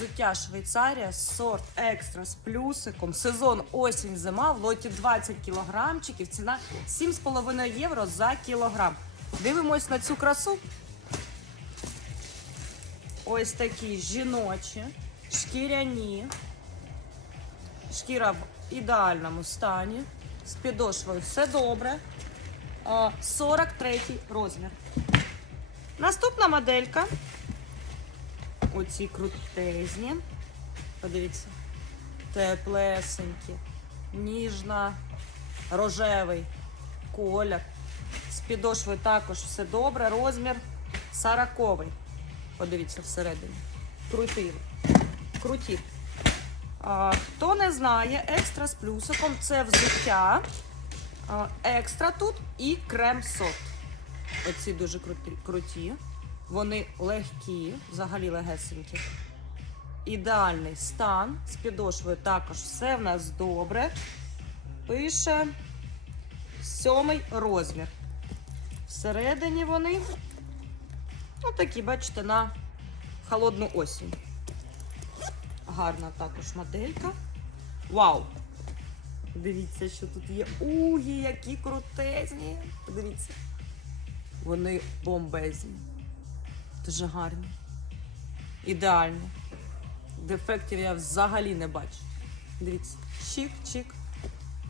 взуття Швейцарія, сорт екстра з плюсиком. Сезон осінь-зима в лоті 20 кілограмчиків. Ціна 7,5 євро за кілограм. Дивимось на цю красу. Ось такі жіночі, шкіряні. Шкіра в ідеальному стані. З підошвою все добре. А, 43 розмір. Наступна моделька. Оці крутезні. Подивіться. Теплесенькі, ніжна, рожевий колір. З підошвою також все добре. Розмір сороковий. Подивіться всередині. Круті. Круті. А, хто не знає, екстра з плюсиком це взуття. Екстра тут і крем-сот. Оці дуже круті. Вони легкі, взагалі легесенькі. Ідеальний стан. З підошвою також все в нас добре. Пише сьомий розмір. Всередині вони. Ну, такі, бачите, на холодну осінь. Гарна також моделька. Вау! Дивіться, що тут є. Угі, які крутезні. Подивіться. Вони бомбезні. Дуже гарні. Ідеальні. Дефектів я взагалі не бачу. Дивіться, чик-чик.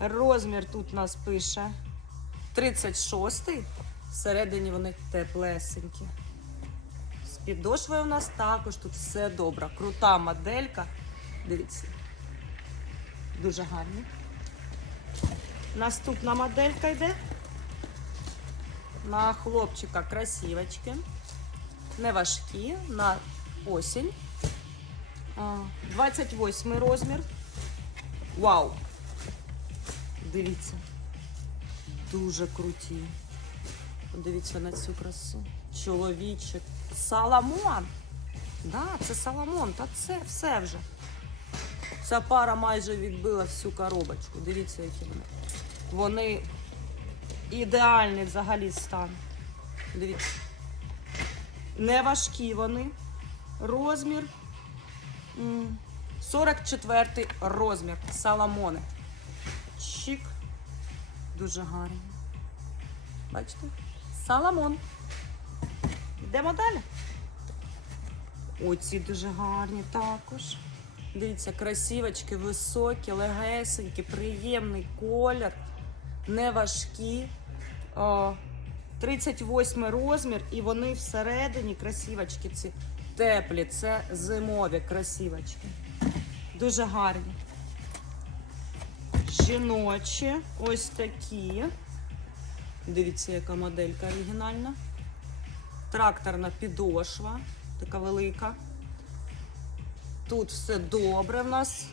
Розмір тут нас пише 36-й. Всередині вони теплесенькі. З підошвою у нас також тут все добре. Крута моделька. Дивіться. Дуже гарні. Наступна моделька йде. На хлопчика красивочки. Не важкі, на осінь. А, 28 розмір. Вау! Дивіться. Дуже круті. Подивіться на цю красу. Чоловічик. Саламон. Да, це Саламон, та це все вже. Ця пара майже відбила всю коробочку. Дивіться, які вони. Вони ідеальний взагалі стан. Дивіться. Не важкі вони. Розмір. м, 44 розмір. Саламони. Чик. Дуже гарний. Бачите? Саламон. Йдемо далі. Оці дуже гарні також. Дивіться, красивочки, високі, легесенькі, приємний колір, не важкі. 38 розмір, і вони всередині красивочки ці теплі. Це зимові красивочки. Дуже гарні. Жіночі, ось такі. Дивіться, яка моделька оригінальна. Тракторна підошва, така велика. Тут все добре в нас.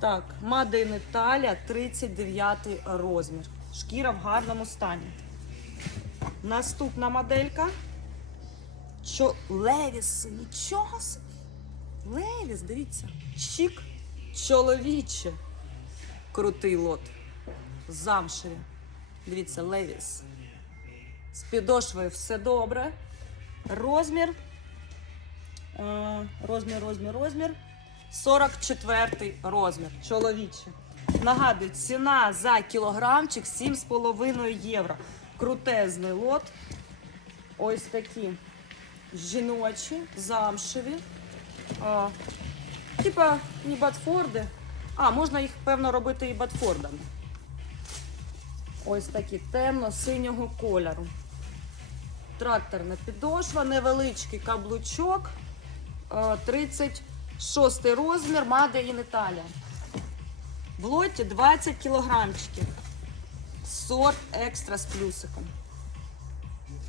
Так, in Italia, 39 розмір. Шкіра в гарному стані. Наступна моделька. Що Левіс, нічого собі. Левіс, дивіться. Чик чоловіче. Крутий лот. Замшеві. Дивіться, Левіс. З підошвою все добре. Розмір. Е, Розмір, розмір, розмір. 44 розмір. Чоловічий. Нагадую, ціна за кілограмчик 7,5 євро. Крутезний лот. Ось такі жіночі, замшеві. А, типа не батфорди. А, можна їх, певно, робити і батфордами. Ось такі темно-синього кольору. Тракторна підошва, невеличкий каблучок. Е, 36 розмір, Made in Italia. В лоті 20 кілограмчиків. Сорт екстра з плюсиком.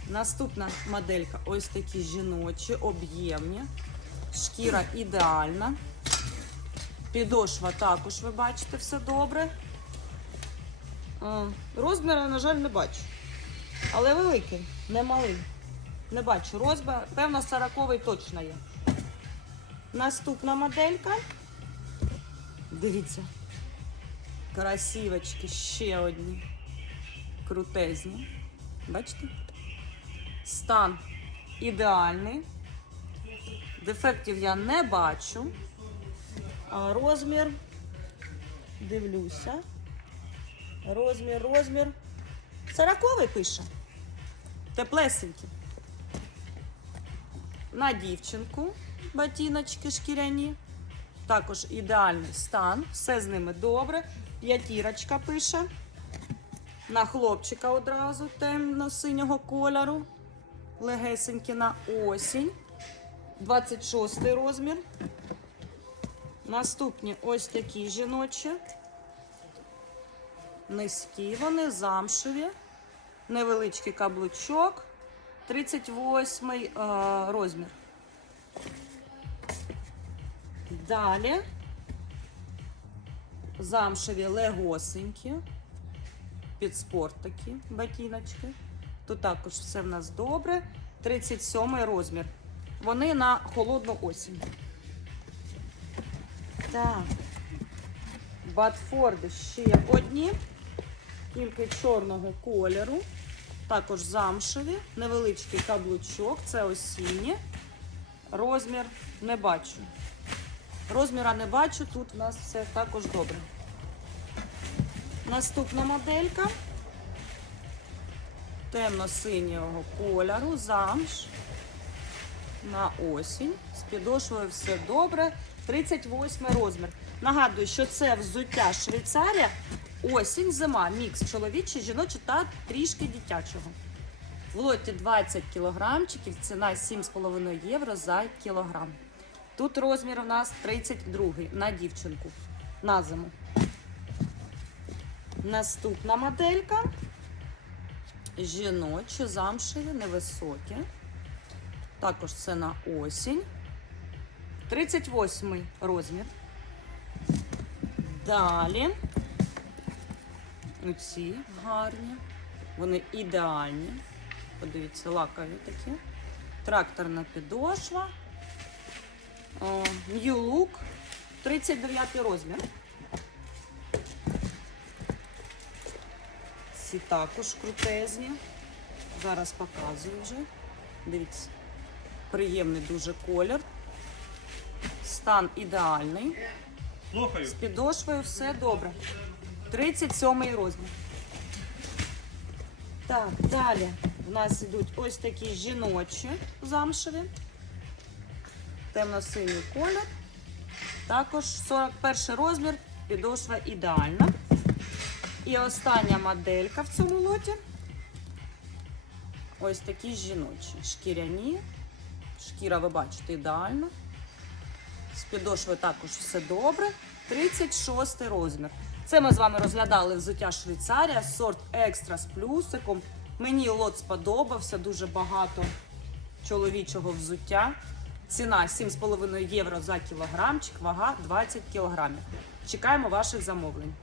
Наступна моделька ось такі жіночі, об'ємні. Шкіра ідеальна. Підошва також, ви бачите, все добре. Е, Розміра, на жаль, не бачу. Але великий, не малий. Не бачу. Розмір, певно, 40 точно є. Наступна моделька. Дивіться. Красивочки, ще одні. Крутезні. Бачите? Стан ідеальний. Дефектів я не бачу. А розмір. Дивлюся. Розмір, розмір. Сороковий пише. Теплесенький. На дівчинку ботиночки шкіряні. Також ідеальний стан. Все з ними добре. П'ятірочка пише. На хлопчика одразу темно-синього кольору. Легесенькі на осінь. 26 розмір. Наступні ось такі жіночі. Низькі вони, замшеві. Невеличкий каблучок. 38 е, розмір. Далі. Замшеві легосенькі. Під спорт такі ботиночки. Тут також все в нас добре. 37 розмір. Вони на холодну осінь. Так. Батфорди ще одні. Тільки чорного кольору. Також замшеві. Невеличкий каблучок. Це осінні. Розмір не бачу. Розміра не бачу. Тут в нас все також добре. Наступна моделька. Темно-синього кольору, замш. На осінь. З підошвою все добре. 38 розмір. Нагадую, що це взуття Швейцарія. Осінь, зима, мікс чоловічий, жіночий та трішки дитячого. В лоті 20 кілограмчиків, ціна 7,5 євро за кілограм. Тут розмір у нас 32 на дівчинку на зиму. Наступна моделька. Жіночі, замшеві, невисокі. Також це на осінь. 38 розмір. Далі. Оці гарні. Вони ідеальні. Подивіться, лакові такі. Тракторна підошва. New Look. 39 розмір. Ці також крутезні. Зараз показую вже. Дивіться. Приємний дуже колір. Стан ідеальний. Слухаю. З підошвою все добре. 37 розмір. Так, далі в нас йдуть ось такі жіночі замшеві. Темно-синій колір. Також 41 розмір, підошва ідеальна. І остання моделька в цьому лоті. Ось такі жіночі. Шкіряні. Шкіра, ви бачите, ідеальна. З підошвою також все добре. 36 розмір. Це ми з вами розглядали взуття Швейцарія, сорт екстра з плюсиком. Мені лот сподобався, дуже багато чоловічого взуття. Ціна 7,5 євро за кілограмчик, вага 20 кілограмів. Чекаємо ваших замовлень.